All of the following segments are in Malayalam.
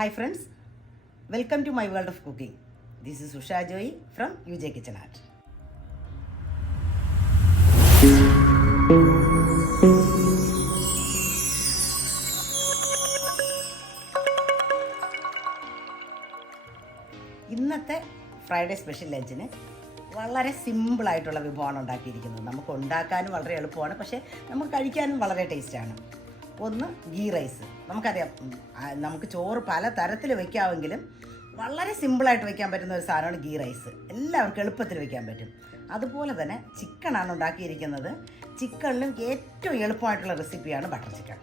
Hi friends, welcome to my world of cooking. This is Usha Joy from UJ Kitchen Art. ഇന്നത്തെ ഫ്രൈഡേ സ്പെഷ്യൽ ലഞ്ചിന് വളരെ സിമ്പിളായിട്ടുള്ള വിഭവമാണ് ഉണ്ടാക്കിയിരിക്കുന്നത്. നമുക്ക് ഉണ്ടാക്കാനും വളരെ എളുപ്പമാണ്, പക്ഷേ നമുക്ക് കഴിക്കാനും വളരെ ടേസ്റ്റാണ്. ഒന്ന് ഗീ റൈസ്. നമുക്കറിയാം, നമുക്ക് ചോറ് പല തരത്തിൽ വയ്ക്കാമെങ്കിലും വളരെ സിമ്പിളായിട്ട് വയ്ക്കാൻ പറ്റുന്ന ഒരു സാധനമാണ് ഗീ റൈസ്. എല്ലാവർക്കും എളുപ്പത്തിൽ വയ്ക്കാൻ പറ്റും. അതുപോലെ തന്നെ ചിക്കനാണ് ഉണ്ടാക്കിയിരിക്കുന്നത്. ചിക്കനിലും ഏറ്റവും എളുപ്പമായിട്ടുള്ള റെസിപ്പിയാണ് ബട്ടർ ചിക്കൻ.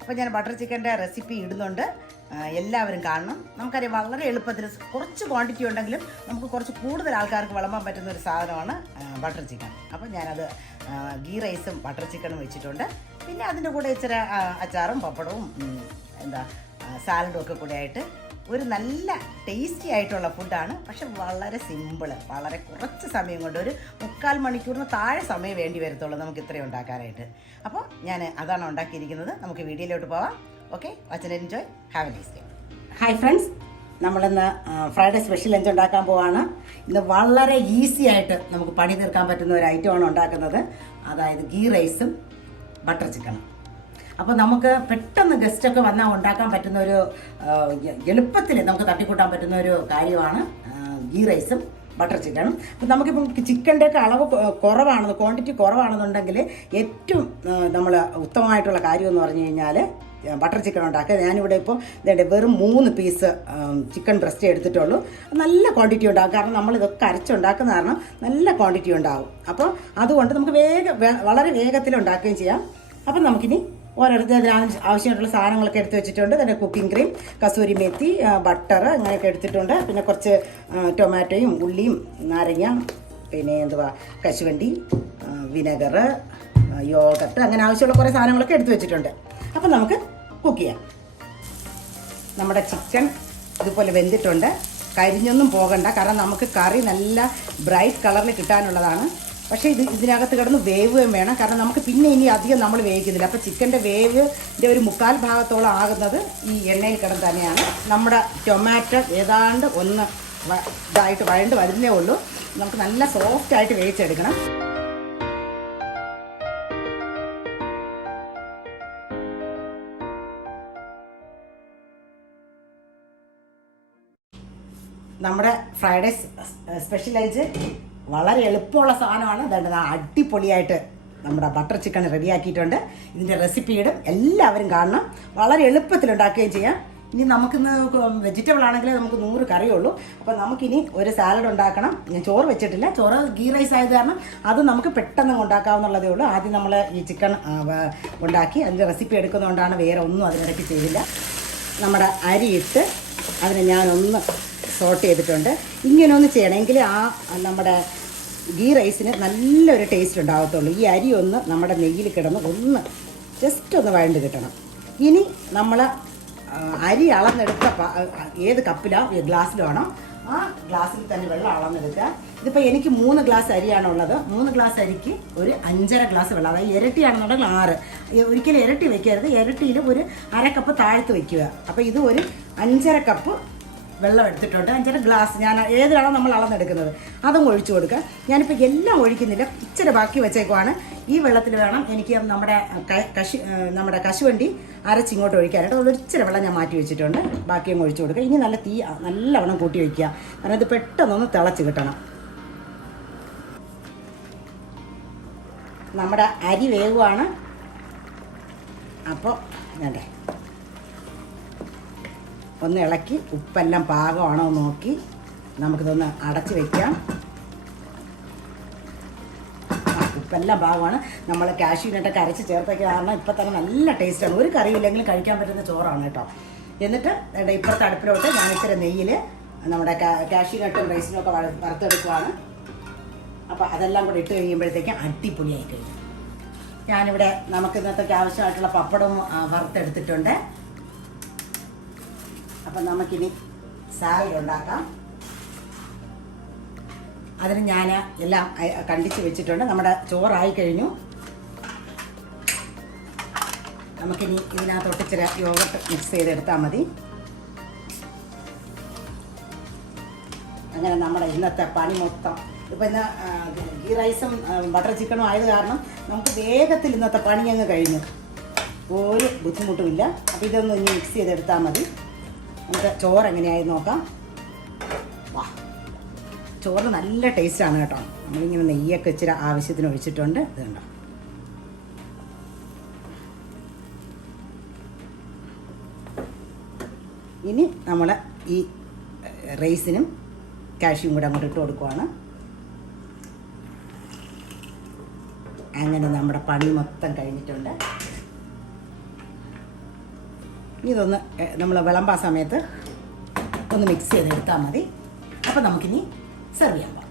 അപ്പോൾ ഞാൻ ബട്ടർ ചിക്കൻ്റെ റെസിപ്പി ഇടുന്നുണ്ട്, എല്ലാവരും കാണണം. നമുക്കറിയാം, വളരെ എളുപ്പത്തിൽ കുറച്ച് ക്വാണ്ടിറ്റി ഉണ്ടെങ്കിലും നമുക്ക് കുറച്ച് കൂടുതൽ ആൾക്കാർക്ക് വിളമ്പാൻ പറ്റുന്ന ഒരു സാധനമാണ് ബട്ടർ ചിക്കൻ. അപ്പോൾ ഞാനത് ഗീ റൈസും ബട്ടർ ചിക്കനും വെച്ചിട്ടുണ്ട്. പിന്നെ അതിൻ്റെ കൂടെ ഇച്ചിരി അച്ചാറും പപ്പടവും സാലഡും ഒക്കെ കൂടെ ആയിട്ട് ഒരു നല്ല ടേസ്റ്റി ആയിട്ടുള്ള ഫുഡാണ്. പക്ഷെ വളരെ സിമ്പിള്, വളരെ കുറച്ച് സമയം കൊണ്ട്, ഒരു 3/4 മണിക്കൂറിന് താഴെ സമയം വേണ്ടി വരത്തുള്ളൂ നമുക്ക് ഇത്രയും ഉണ്ടാക്കാനായിട്ട്. അപ്പോൾ ഞാൻ അതാണ് ഉണ്ടാക്കിയിരിക്കുന്നത്. നമുക്ക് വീഡിയോയിലോട്ട് പോവാം. Okay, watch and enjoy. Have A nice day. Hi friends, നമ്മളിന്ന് ഫ്രൈഡേ സ്പെഷ്യൽ ലഞ്ച് ഉണ്ടാക്കാൻ പോവാണ്. ഇന്ന് വളരെ ഈസി ആയിട്ട് നമുക്ക് പണി തീർക്കാൻ പറ്റുന്ന ഒരു ഐറ്റമാണ് ഉണ്ടാക്കുന്നത്. അതായത് ഗീ റൈസും ബട്ടർ ചിക്കനും. അപ്പോൾ നമുക്ക് പെട്ടെന്ന് ഗസ്റ്റൊക്കെ വന്നാൽ ഉണ്ടാക്കാൻ പറ്റുന്ന ഒരു എളുപ്പത്തിൽ നമുക്ക് തട്ടിക്കൂട്ടാൻ പറ്റുന്ന ഒരു കാര്യമാണ് ഗീ റൈസും ബട്ടർ ചിക്കനും. അപ്പം നമുക്കിപ്പം ചിക്കൻ്റെയൊക്കെ അളവ് കുറവാണെന്ന്, ക്വാണ്ടിറ്റി കുറവാണെന്നുണ്ടെങ്കിൽ ഏറ്റവും നമ്മൾ ഉത്തമമായിട്ടുള്ള കാര്യം എന്ന് പറഞ്ഞു കഴിഞ്ഞാൽ ബട്ടർ ചിക്കൻ ഉണ്ടാക്കുക. ഞാനിവിടെ ഇപ്പോൾ വെറും 3 പീസ് ചിക്കൻ ബ്രസ്റ്റ് എടുത്തിട്ടുള്ളൂ. നല്ല ക്വാണ്ടിറ്റി ഉണ്ടാകും, കാരണം നമ്മളിതൊക്കെ അരച്ചുണ്ടാക്കുന്ന കാരണം നല്ല ക്വാണ്ടിറ്റി ഉണ്ടാകും. അപ്പോൾ അതുകൊണ്ട് നമുക്ക് വളരെ വേഗത്തിൽ ഉണ്ടാക്കുകയും ചെയ്യാം. അപ്പം നമുക്കിനി ഓരോരുത്തർ ആവശ്യമായിട്ടുള്ള സാധനങ്ങളൊക്കെ എടുത്ത് വെച്ചിട്ടുണ്ട്. തന്നെ cooking cream, kasuri methi, butter അങ്ങനെയൊക്കെ എടുത്തിട്ടുണ്ട്. പിന്നെ കുറച്ച് ടൊമാറ്റോയും ഉള്ളിയും നാരങ്ങ, പിന്നെ കശുവണ്ടി, വിനെഗർ, യോഗട്ട്, അങ്ങനെ ആവശ്യമുള്ള കുറേ സാധനങ്ങളൊക്കെ എടുത്ത് വെച്ചിട്ടുണ്ട്. അപ്പം നമുക്ക് കുക്ക് ചെയ്യാം. നമ്മുടെ ചിക്കൻ ഇതുപോലെ വെന്തിട്ടുണ്ട്. കരിഞ്ഞൊന്നും പോകണ്ട, കാരണം നമുക്ക് കറി നല്ല ബ്രൈറ്റ് കളറിൽ കിട്ടാനുള്ളതാണ്. പക്ഷേ ഇതിനകത്ത് കിടന്ന് വേവുകയും വേണം, കാരണം നമുക്ക് പിന്നെ ഇനി അധികം നമ്മൾ വേവിക്കുന്നില്ല. അപ്പോൾ ചിക്കൻ്റെ വേവിൻ്റെ ഒരു 3/4 ഭാഗത്തോളം ആകുന്നത് ഈ എണ്ണയിൽ കിടന്ന് തന്നെയാണ്. നമ്മുടെ ടൊമാറ്റോ ഏതാണ്ട് ഒന്ന് ഇതായിട്ട് വഴണ്ട് വരുന്നേ ഉള്ളൂ. നമുക്ക് നല്ല സോഫ്റ്റായിട്ട് വേവിച്ചെടുക്കണം. നമ്മുടെ ഫ്രൈഡേ സ്പെഷ്യൽ ലഞ്ച് വളരെ എളുപ്പമുള്ള സാധനമാണ്. അതുകൊണ്ട് അടിപൊളിയായിട്ട് നമ്മുടെ ബട്ടർ ചിക്കൻ റെഡിയാക്കിയിട്ടുണ്ട്. ഇതിൻ്റെ റെസിപ്പി ഇടും, എല്ലാവരും കാണണം. വളരെ എളുപ്പത്തിൽ ഉണ്ടാക്കുകയും ചെയ്യാം. ഇനി നമുക്കിന്ന് വെജിറ്റബിൾ ആണെങ്കിൽ നമുക്ക് 100 കറിയുള്ളൂ. അപ്പോൾ നമുക്കിനി ഒരു സാലഡ് ഉണ്ടാക്കണം. ഞാൻ ചോറ് വെച്ചിട്ടില്ല, ചോറ് ഗീ റൈസ് ആയത് കാരണം അത് നമുക്ക് പെട്ടെന്ന് ഉണ്ടാക്കാവുന്നുള്ളതേ ഉള്ളൂ. ആദ്യം നമ്മൾ ഈ ചിക്കൻ ഉണ്ടാക്കി അതിൻ്റെ റെസിപ്പി എടുക്കുന്നതുകൊണ്ടാണ് വേറെ ഒന്നും അതിനിടയ്ക്ക് ചെയ്തില്ല. നമ്മുടെ അരിയിട്ട് അതിനെ ഞാനൊന്ന് സോട്ട് ചെയ്തിട്ടുണ്ട്. ഇങ്ങനെ ഒന്ന് ചെയ്യണമെങ്കിൽ നമ്മുടെ ഗീ റൈസിന് നല്ലൊരു ടേസ്റ്റ് ഉണ്ടാകത്തുള്ളൂ. ഈ അരി ഒന്ന് നമ്മുടെ നെയ്യിൽ കിടന്ന് ഒന്ന് ജസ്റ്റ് ഒന്ന് വഴണ്ട് കിട്ടണം. ഇനി നമ്മൾ അരി അളന്നെടുത്ത ഏത് കപ്പിലാണ് ഗ്ലാസ്സിലാണോ ആ ഗ്ലാസ്സിൽ തന്നെ വെള്ളം അളന്നെടുക്കുക. ഇതിപ്പോൾ എനിക്ക് 3 ഗ്ലാസ് അരിയാണുള്ളത്. 3 ഗ്ലാസ് അരിക്ക് ഒരു 5.5 ഗ്ലാസ് വെള്ളം. അതായത് ഇരട്ടിയാണെന്നുണ്ടെങ്കിൽ 6. ഒരിക്കലും ഇരട്ടി വെക്കരുത്. ഇരട്ടിയിൽ ഒരു 1/2 കപ്പ് താഴ്ത്ത് വയ്ക്കുക. അപ്പോൾ ഇത് ഒരു 5.5 കപ്പ് വെള്ളം എടുത്തിട്ടുണ്ട്. 5.5 ഗ്ലാസ് ഞാൻ ഏതിലാണോ നമ്മൾ അളന്നെടുക്കുന്നത് അതും ഒഴിച്ചു കൊടുക്കുക. ഞാനിപ്പോൾ എല്ലാം ഒഴിക്കുന്നില്ല, ഇച്ചിരി ബാക്കി വെച്ചേക്കുവാണ്. ഈ വെള്ളത്തിൽ വേണം എനിക്ക് നമ്മുടെ കശുവണ്ടി അരച്ചിങ്ങോട്ട് ഒഴിക്കാനായിട്ട്. അതുകൊണ്ട് ഇച്ചിരി വെള്ളം ഞാൻ മാറ്റി വെച്ചിട്ടുണ്ട്. ബാക്കിയും ഒഴിച്ചു കൊടുക്കുക. ഇനി നല്ല തീ നല്ലവണ്ണം കൂട്ടി വയ്ക്കുക, കാരണം ഇത് പെട്ടെന്നൊന്ന് തിളച്ച് കിട്ടണം. നമ്മുടെ അരി വേവുകയാണ്. അപ്പോൾ വേണ്ടേ ഒന്ന് ഇളക്കി ഉപ്പെല്ലാം പാകമാണോ നോക്കി നമുക്കിതൊന്ന് അടച്ച് വയ്ക്കാം. ഉപ്പെല്ലാം പാകമാണ്. നമ്മൾ കാഷ്യൂനട്ടൊക്കെ അരച്ച് ചേർത്തൊക്കെ കാരണം ഇപ്പം തന്നെ നല്ല ടേസ്റ്റാണ്. ഒരു കറിയില്ലെങ്കിലും കഴിക്കാൻ പറ്റുന്ന ചോറാണ് കേട്ടോ. എന്നിട്ട് ഇപ്പുറത്തെ അടുപ്പിലോട്ട് ഞാൻ ഇച്ചിരി നെയ്യിൽ നമ്മുടെ കാഷ്യൂനട്ടും റൈസിനും ഒക്കെ വറുത്തെടുക്കുവാണ്. അപ്പോൾ അതെല്ലാം കൂടെ ഇട്ട് കഴിയുമ്പോഴത്തേക്കും അടിപൊളിയായി കഴിയും. ഞാനിവിടെ നമുക്ക് ഇന്നത്തേക്ക് ആവശ്യമായിട്ടുള്ള പപ്പടവും വറുത്തെടുത്തിട്ടുണ്ട്. അപ്പം നമുക്കിനി സാലഡ് ഉണ്ടാക്കാം. അതിന് ഞാൻ എല്ലാം കണ്ടിച്ച് വെച്ചിട്ടുണ്ട്. നമ്മുടെ ചോറായി കഴിഞ്ഞു. നമുക്കിനി ഇതിനകത്തോട്ട് ഇച്ചിരി യോഗട്ട് മിക്സ് ചെയ്തെടുത്താൽ മതി. അങ്ങനെ നമ്മുടെ ഇന്നത്തെ പണി മൊത്തം ഇപ്പം ഇന്ന് ഗീ റൈസും ബട്ടർ ചിക്കനും ആയത് കാരണം നമുക്ക് വേഗത്തിൽ ഇന്നത്തെ പണി അങ്ങ് കഴിഞ്ഞു, ഒരു ബുദ്ധിമുട്ടുമില്ല. അപ്പോൾ ഇതൊന്ന് ഇനി മിക്സ് ചെയ്തെടുത്താൽ മതി. നമുക്ക് ചോറ് എങ്ങനെയായി നോക്കാം. വാ, ചോറ് നല്ല ടേസ്റ്റാണ് കേട്ടോ. നമ്മളിങ്ങനെ നെയ്യൊക്കെ ഇച്ചിരി ആവശ്യത്തിന് ഒഴിച്ചിട്ടുണ്ട്. ഇത് കണ്ടോ, ഇനി നമ്മൾ ഈ റൈസിനും കാഷ്യും കൂടെ അങ്ങോട്ട് ഇട്ട് കൊടുക്കുവാണ്. അങ്ങനെ നമ്മുടെ പണി മൊത്തം കഴിഞ്ഞിട്ടുണ്ട്. ഇതൊന്ന് നമ്മൾ വിളമ്പാ സമയത്ത് ഒന്ന് മിക്സ് ചെയ്തെടുത്താൽ മതി. അപ്പോൾ നമുക്കിനി സെർവ് ചെയ്യാൻ പോകാം.